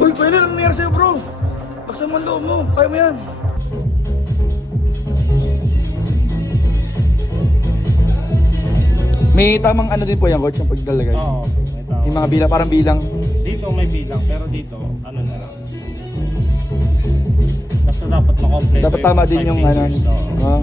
Uy, pwede lang nangyari sa'yo, bro. Laksan mo ang loob mo. Kaya mo yan. May tamang ano din po yan, coach, yung pagdalagay. Oo, may tao. Yung mga bilang, parang bilang. Dito may bilang, pero dito, ano na lang. Basta dapat makompleto. Dapat tama din yung ano. Ah.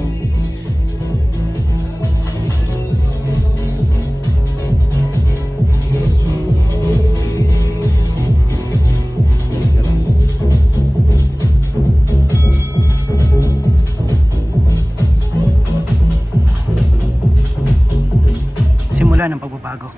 Simula ng pagbabago.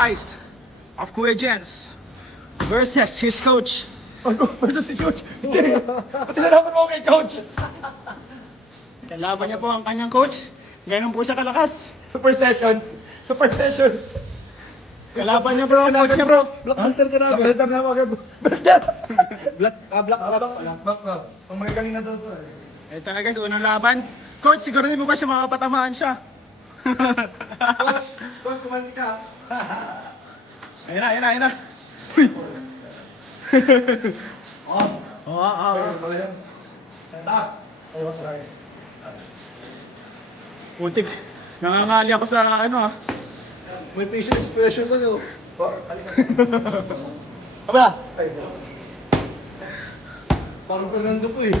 Fight of Kuya Jens versus his coach. Versus his coach? Hindi. Tinalaman mo kay coach. Kalaban niya po ang kanyang coach. Ganun po siya kalakas. Super session. Super session. Kalaban niya bro ang coach niya bro. Black Panther ka na. Black Panther na ako. Black Panther. Pang magagaling na to. Ito na guys, unang laban. Coach, siguro din mo ba siya makapatamaan siya? Coach, kumanti ka. Ayun na. Oo. Taas. Ay, masarap. Putik. Nangangali ako sa ano ah. May facial expression na no. Aba, Ay, parang Fernando ko eh.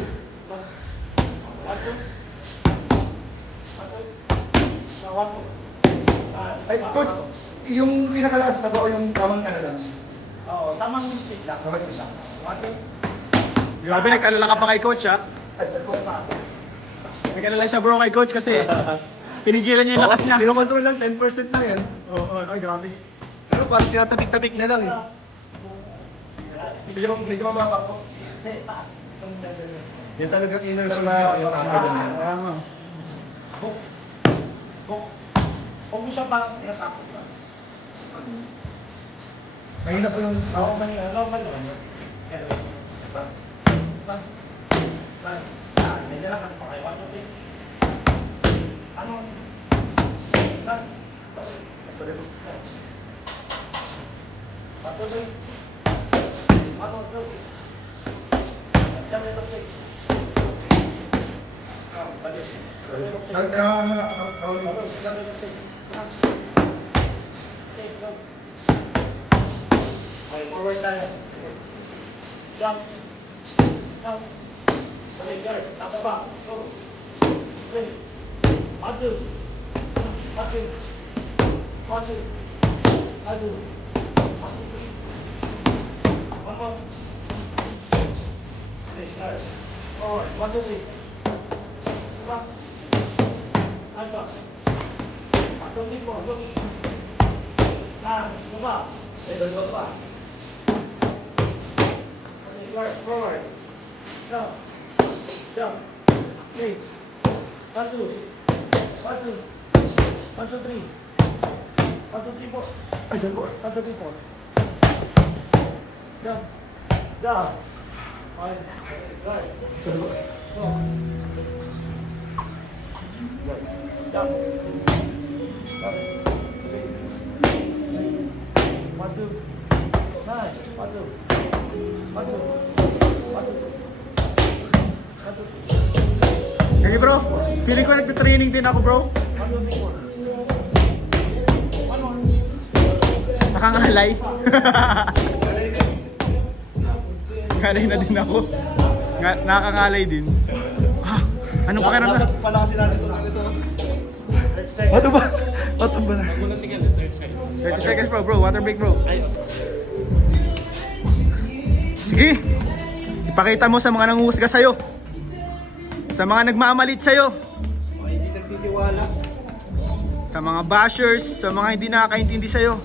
Ay, coach, yung pinakalakas na ba o yung tamang ano lang? oo, tamang mistake lang. Dapat isa. Grabe, nag-alala ka pa kay coach ah. Ay, ko pa. Nag-alala siya bro kay coach kasi pinigilan niya yung lakas niya. Pinokontrol lang, 10% lang yan. Oo, ay grabe. Pero parang tinatabik-tabik na lang eh. Medyo mababa ko. Yan talaga inner sa mga yung tama doon. Kaya nga. Kung siya pa, nasakot ka. Mahina pa yung... Oo, normal naman. May nalakan pa kayo. Ano? Patuloy. Ano? Diyan ito, please. Balik. Okay, forward tayo. Jump. Jump. Okay, guard. Tapa ba? Go. Okay. Adu. Adu. Adu. Adu. One more. Okay, guard. Forward. 1, 2, 3. Back. And back. Atong tipo. Atong. Baba. Baba. Forward. Jump. Jump. 3. 1, 2. 1, 2. 1, 2, 3. 1, 2, 3, 4. Ay, dyan po. 1, 2, 3, 4. Jump. Down. Fine. Right. Go. Right. Down. Down. 1, 2. Nice. 1, 2. 1, 2. 1, 2. Hey bro, feeling ko nagte-training din ako bro. Nakangalay. Ngalay na din ako. Nakakangalay din. Ah, anong pakiramdam? Dapat pala kasi natin ito. Ano ba? Ano ba na? Muna sige, third side. 30 seconds bro, water break bro. Ay, Sige, ipakita mo sa mga nanguhusga sa'yo. Sa mga nagmamalit sa'yo. Mga hindi nagtitiwala. Sa mga bashers, sa mga hindi nakakaintindi sa'yo.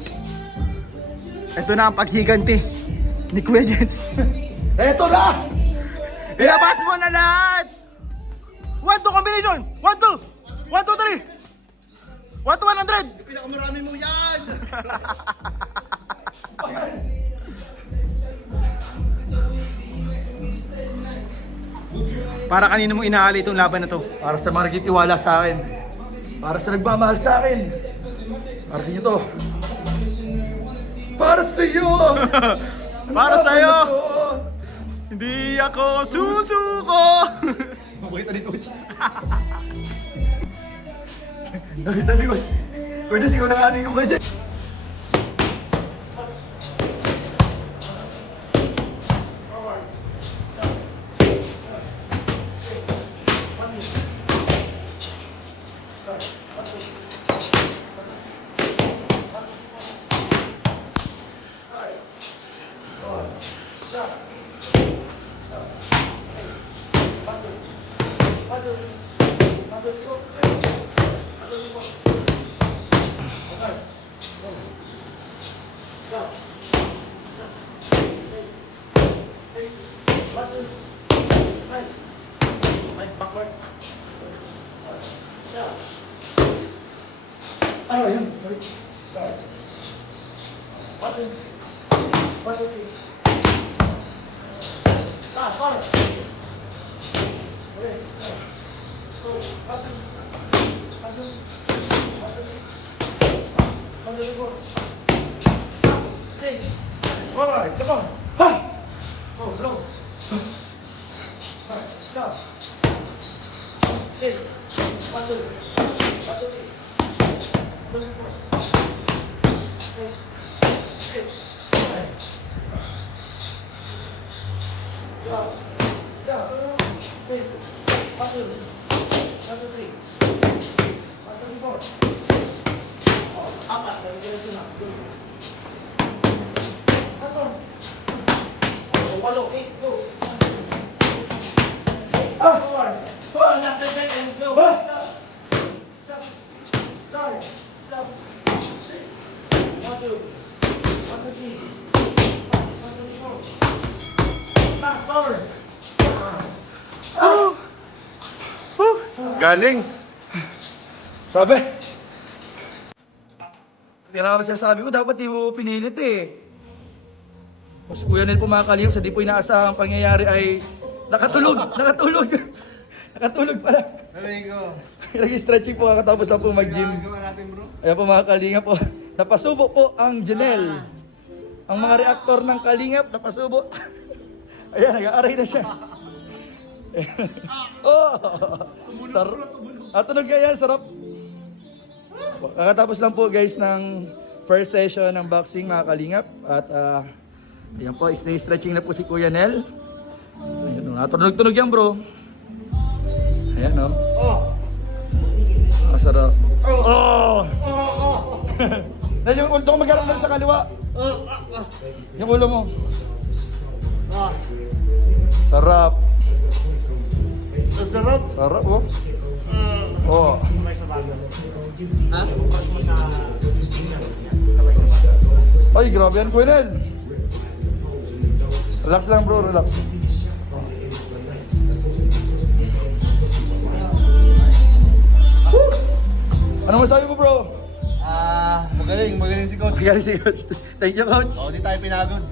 Ito na ang paghiganti ni Kuya Jens. Eto na! Ilabas mo na lahat! 1-2 combination! 1-2! 1-2-3! 1-100! Pinakamarami mo yan! Para kanino mo inaali itong laban na to? Para sa mga nagtitiwala sa akin. Para sa nagmamahal sa akin. Para sa inyo to. Para sa iyo! Para sa'yo! Hindi ako susuko! Makita ni Coach. Nakita ni Coach. Pwede sigaw na kanin ko ka dyan. Ano yun? Sorry. Alright, come on. Ha! Oh, blow. Alright, stop. Hey, 1, 2. 1, 2, 3. 1, 2, 4. Hey, hey. Down. Down. Hey, 1, 2. 1, 2, 3. 1, 2, 4. Oh, apat. Diretso na. Good. Follow, 8, go. Ah! Go on, last second and go. Stop. Stop. Stop. 1, 2. 1, 2, 3. 1, 2, 4. Last power. Galing. Sabi. Kaya nga sinasabi ko, dapat di mo pinilit eh. Mas Kuya Nel pumakaliw sa di po inaasahang pangyayari ay nakatulog. Nakatulog pala. Nag-stretching po katapos lang po mag-gym. Ayan po mga kalinga po. Napasubo po ang Janelle. Ang mga reaktor ng kalingap, napasubo. Ayan, nag-aaray na siya. Oh! Tunog nga yan, sarap. Kakatapos lang po guys ng first session ng boxing mga kalingap. At ayan po, stretching na po si Kuya Nel. Ayan, natunog-tunog yan bro. Ayan o. Oh. Masarap. Oh! Dahil yung ulo ko mag-arap sa kaliwa. Yung ulo mo. Sarap. Sarap. Sarap oh. Oh. Ay, grabe yan Kuya Nel. Relax lang bro, relax. Ano masabi mo bro? Magaling si Coach. Magaling si Coach. Thank you Coach. Di tayo pinagod.